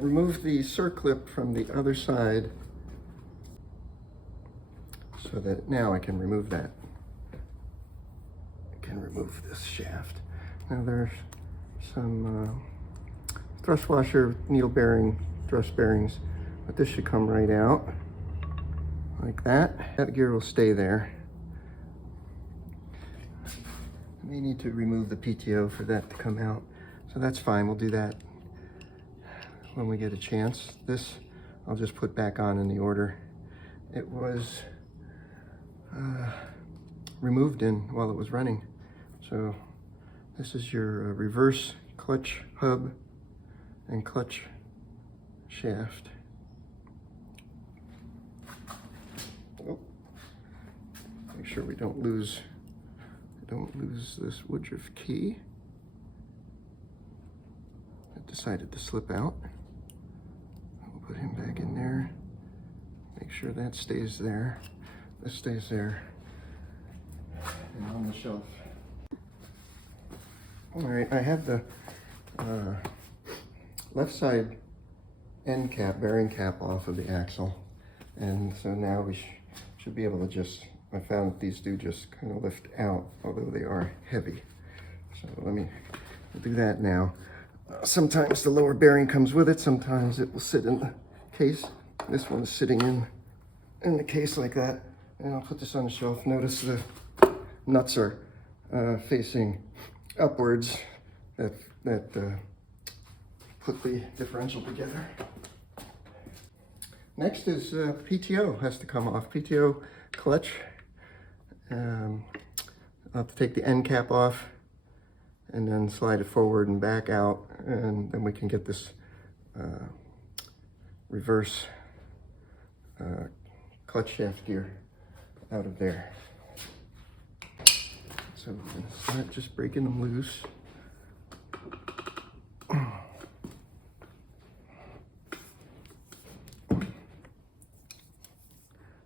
remove the circlip from the other side so that now I can remove that. I can remove this shaft. Now there's some thrust washer needle bearing thrust bearings, but this should come right out like that. That gear will stay there. I may need to remove the PTO for that to come out, so that's fine. We'll do that when we get a chance. This I'll just put back on in the order it was removed in while it was running. So this is your reverse clutch hub and clutch shaft. Oh, make sure we don't lose this Woodruff key. It decided to slip out. We'll put him back in there. Make sure that stays there. This stays there and on the shelf. All right, I have the left side end cap, bearing cap off of the axle. And so now we should be able to just, I found that these do just kind of lift out, although they are heavy. So let me do that now. Sometimes the lower bearing comes with it, sometimes it will sit in the case. This one's sitting in the case like that. And I'll put this on the shelf. Notice the nuts are facing upwards that put the differential together. Next is PTO has to come off. PTO clutch. I'll have to take the end cap off and then slide it forward and back out, and then we can get this reverse clutch shaft gear out of there. So we're going to start just breaking them loose.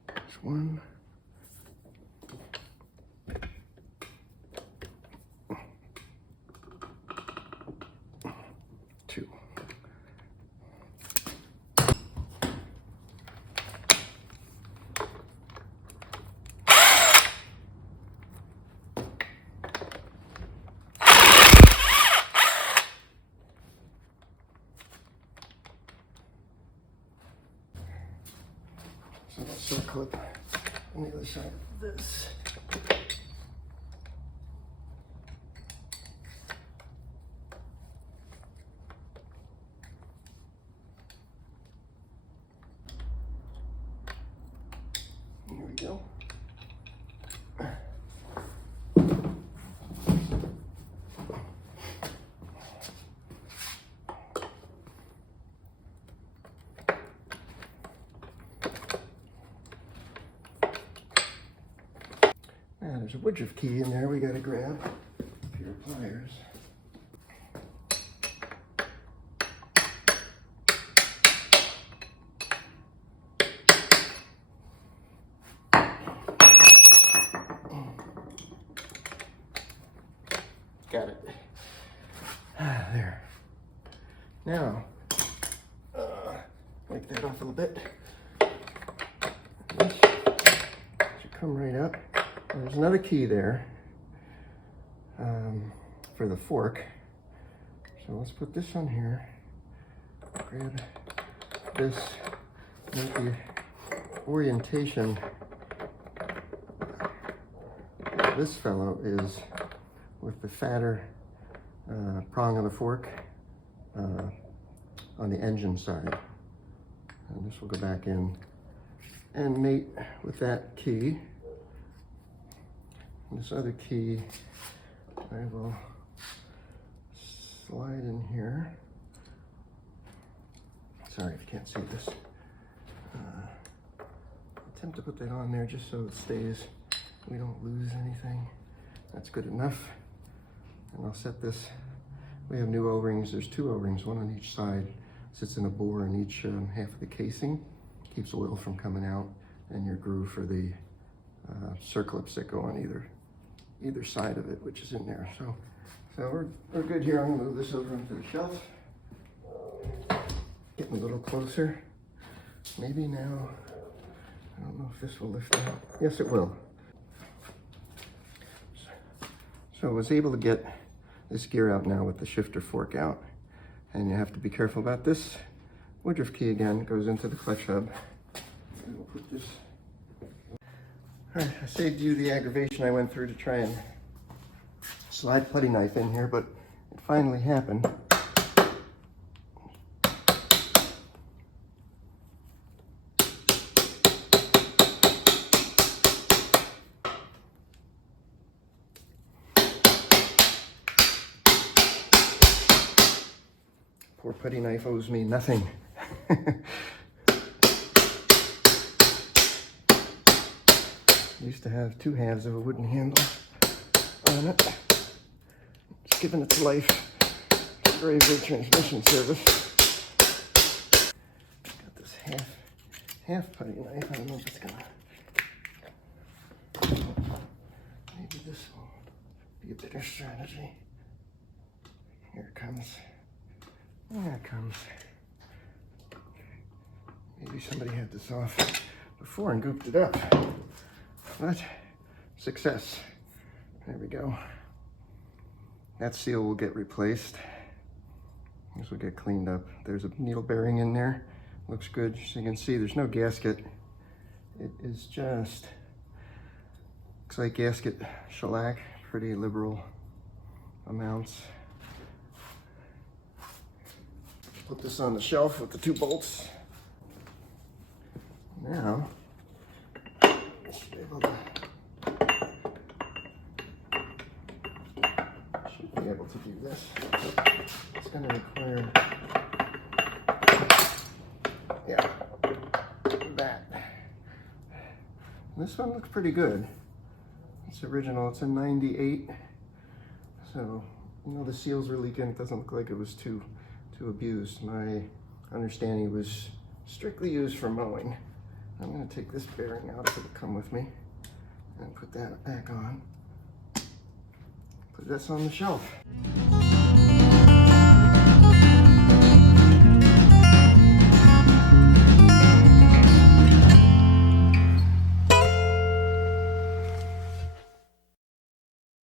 There's one. Two. So I'll circle it on the other side of this. Here we go. There's a Woodruff key in there we gotta grab. A pair of pliers. Got it. There. Now, wipe that off a little bit. This should come right up. There's another key there for the fork. So let's put this on here. Grab this. Make the orientation. This fellow is with the fatter prong of the fork on the engine side. And this will go back in and mate with that key. This other key I will slide in here. Sorry if you can't see this. Attempt to put that on there just so it stays. We don't lose anything. That's good enough. And I'll set this. We have new O-rings. There's two O-rings, one on each side. Sits in a bore in each half of the casing. Keeps oil from coming out, and your groove for the circlips that go on either side of it, which is in there. So we're good here. I'm gonna move this over onto the shelf. Get a little closer. Maybe now, I don't know if this will lift out. Yes, it will. So I was able to get this gear out now with the shifter fork out. And you have to be careful about this. Woodruff key again goes into the clutch hub. And we'll put this. All right, I saved you the aggravation I went through to try and slide putty knife in here, but it finally happened. Poor putty knife owes me nothing. Used to have 2 halves of a wooden handle on it. Just giving its life to Gravely Transmission Service. Got this half putty knife. I don't know if it's gonna. Maybe this will be a better strategy. Here it comes. There it comes. Maybe somebody had this off before and gooped it up. But success. There we go. That seal will get replaced. This will get cleaned up. There's a needle bearing in there. Looks good. So you can see there's no gasket. It is just, looks like gasket shellac. Pretty liberal amounts. Put this on the shelf with the 2 bolts. Now, should be able to do this. It's going to require, yeah, that. This one looks pretty good. It's original. It's a 98. So, you know, the seals were leaking. It doesn't look like it was too abused. My understanding was strictly used for mowing. I'm going to take this bearing out if it'll come with me and put that back on. Put this on the shelf.